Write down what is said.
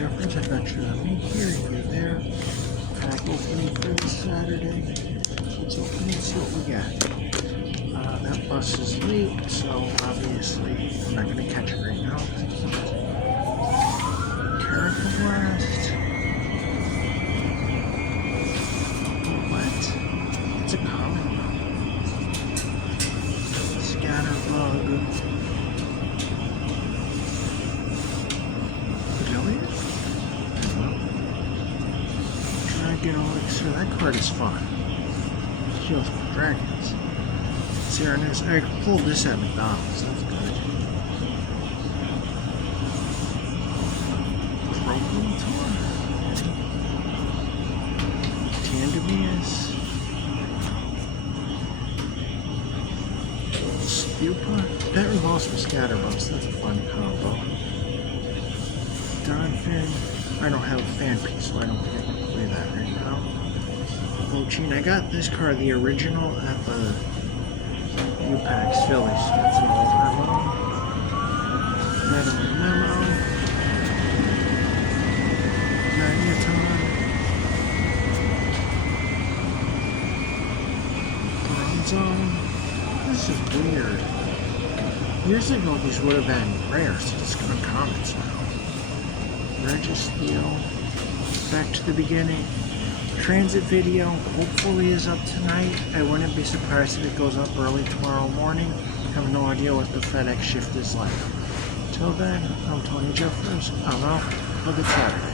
Jeffers. I got your link here, you're there. Pack opening for this Saturday. Let's open it, see what we got. That bus is late, so obviously I'm not going to catch it right now. Character Blast. What? It's a common one. Scatterbug. Dragon Elixir, that card is fun. Heals for dragons. Serenus, I pulled this at McDonald's, that's good. Croconator. Tandemius. Spupa. That revolves for Scatterbugs, that's a fun combo. Donphin. I don't have a fan piece, so I don't think I can play that right now. Lochin. I got this card, the original, at the U-Pax Philly, so that's an old memo. Metal Memo. Magneton. Bronzong. This is weird. Years ago, these would have been rare, so it's uncommons now. Registeel, back to the beginning. Transit video hopefully is up tonight. I wouldn't be surprised if it goes up early tomorrow morning. I have no idea what the FedEx shift is like. Till then, I'm Tony Jeffers. I'm out. Have a good Saturday.